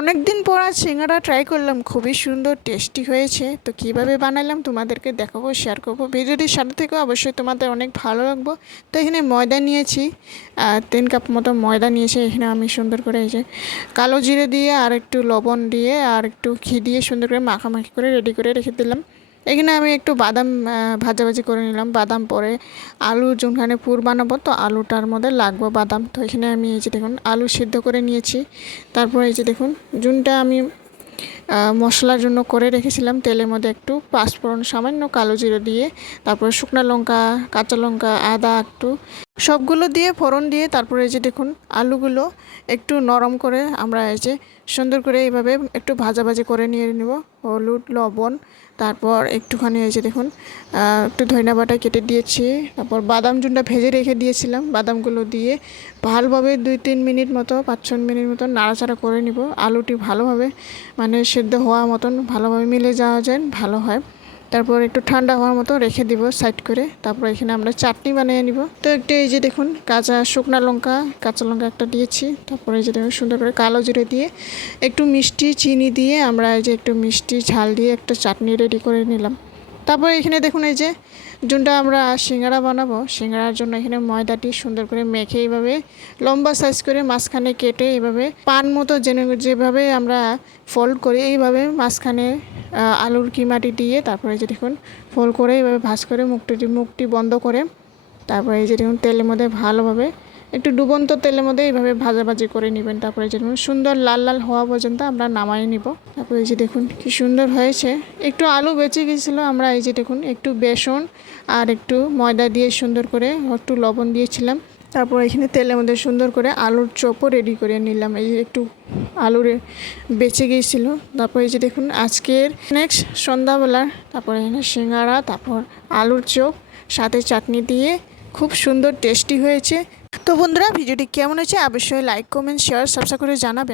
অনেক দিন পর আজ সিঙ্গারা ট্রাই করলাম, খুবই সুন্দর টেস্টি হয়েছে। তো কিভাবে বানালাম তোমাদেরকে দেখাবো, শেয়ার করবো। ভিডিওটির সাথে থেকেও অবশ্যই তোমাদের অনেক ভালো লাগবো। তো এখানে ময়দা নিয়েছি, 3 কাপ মতো ময়দা নিয়েছি। এখানে আমি সুন্দর করে এই যে কালো জিরে দিয়ে আর একটু লবণ দিয়ে আর একটু ঘি দিয়ে সুন্দর করে মাখামাখি করে রেডি করে রেখে দিলাম। এখানে আমি একটু বাদাম ভাজাভাজি করে নিলাম। বাদাম পরে আলু যোনখানে পুর বানাবো, তো আলুটার মধ্যে লাগবো বাদাম। তো এখানে আমি এই যে দেখুন আলু সিদ্ধ করে নিয়েছি। তারপর এই যে দেখুন যোনটা আমি মশলার জন্য করে রেখেছিলাম, তেলের মধ্যে একটু পাঁচফোড়ন, সামান্য কালো জিরে দিয়ে, তারপরে শুকনো লঙ্কা, কাঁচা লঙ্কা, আদা একটু, সবগুলো দিয়ে ফোড়ন দিয়ে তারপরে এই যে দেখুন আলুগুলো একটু নরম করে আমরা এই যে সুন্দর করে এইভাবে একটু ভাজাভাজি করে নিয়ে নেব। হলুদ, লবণ, তারপর একটুখানি এই যে দেখুন একটু ধনিয়া বাটা কেটে দিয়েছি। তারপর বাদাম চুনটা ভেজে রেখে দিয়েছিলাম, বাদামগুলো দিয়ে ভালোভাবে 2-3 মিনিট মতো 5-6 মিনিট মতো নাড়াচাড়া করে নিব। আলুটি ভালোভাবে মানে সেদ্ধ হওয়া মতন ভালোভাবে মিলে যাওয়া যায়, ভালো হয়। তারপর একটু ঠান্ডা হওয়ার মতো রেখে দিব সাইড করে। তারপর এখানে আমরা চাটনি বানিয়ে নিব। তো একটু এই যে দেখুন শুকনা লঙ্কা, কাঁচা লঙ্কা একটা দিয়েছি। তারপরে এই যে দেখুন সুন্দর করে কালো জিরে দিয়ে একটু মিষ্টি চিনি দিয়ে আমরা এই যে একটু মিষ্টি ঝাল দিয়ে একটা চাটনি রেডি করে নিলাম। তারপর এখানে দেখুন এই যে যোনটা আমরা সিঙ্গারা বানাবো, সিঙ্গারার জন্য এখানে ময়দাটি সুন্দর করে মেখে এইভাবে লম্বা সাইজ করে মাঝখানে কেটে এইভাবে পান মতো যেভাবে আমরা ফোল্ড করি, এইভাবে মাঝখানে আলুর কিমাটি দিয়ে তারপরে এই যে দেখুন ফোল্ড করে এইভাবে ভাঁজ করে মুখটি বন্ধ করে তারপরে এই যে দেখুন তেলের মধ্যে ভালোভাবে একটু ডুবন্ত তেলের মধ্যে এইভাবে ভাজাভাজি করে নেবেন। তারপরে যে দেখুন সুন্দর লাল লাল হওয়া পর্যন্ত আমরা নামাই নিব। তারপরে এই যে দেখুন কি সুন্দর হয়েছে। একটু আলু বেঁচে গিয়েছিলো, আমরা এই যে দেখুন একটু বেসন আর একটু ময়দা দিয়ে সুন্দর করে একটু লবণ দিয়েছিলাম। তারপর এখানে তেলের মধ্যে সুন্দর করে আলুর চপও রেডি করে নিলাম। এই যে একটু আলুর বেঁচে গিয়েছিলো। তারপর এই যে দেখুন আজকের নেক্সট সন্ধ্যাবেলার তারপরে এখানে সিঙ্গারা, তারপর আলুর চপ সাথে চাটনি দিয়ে খুব সুন্দর টেস্টি হয়েছে। তো বন্ধুরা ভিডিওটি কেমন হয়েছে অবশ্যই লাইক, কমেন্ট, শেয়ার, সাবস্ক্রাইব করে জানাবেন।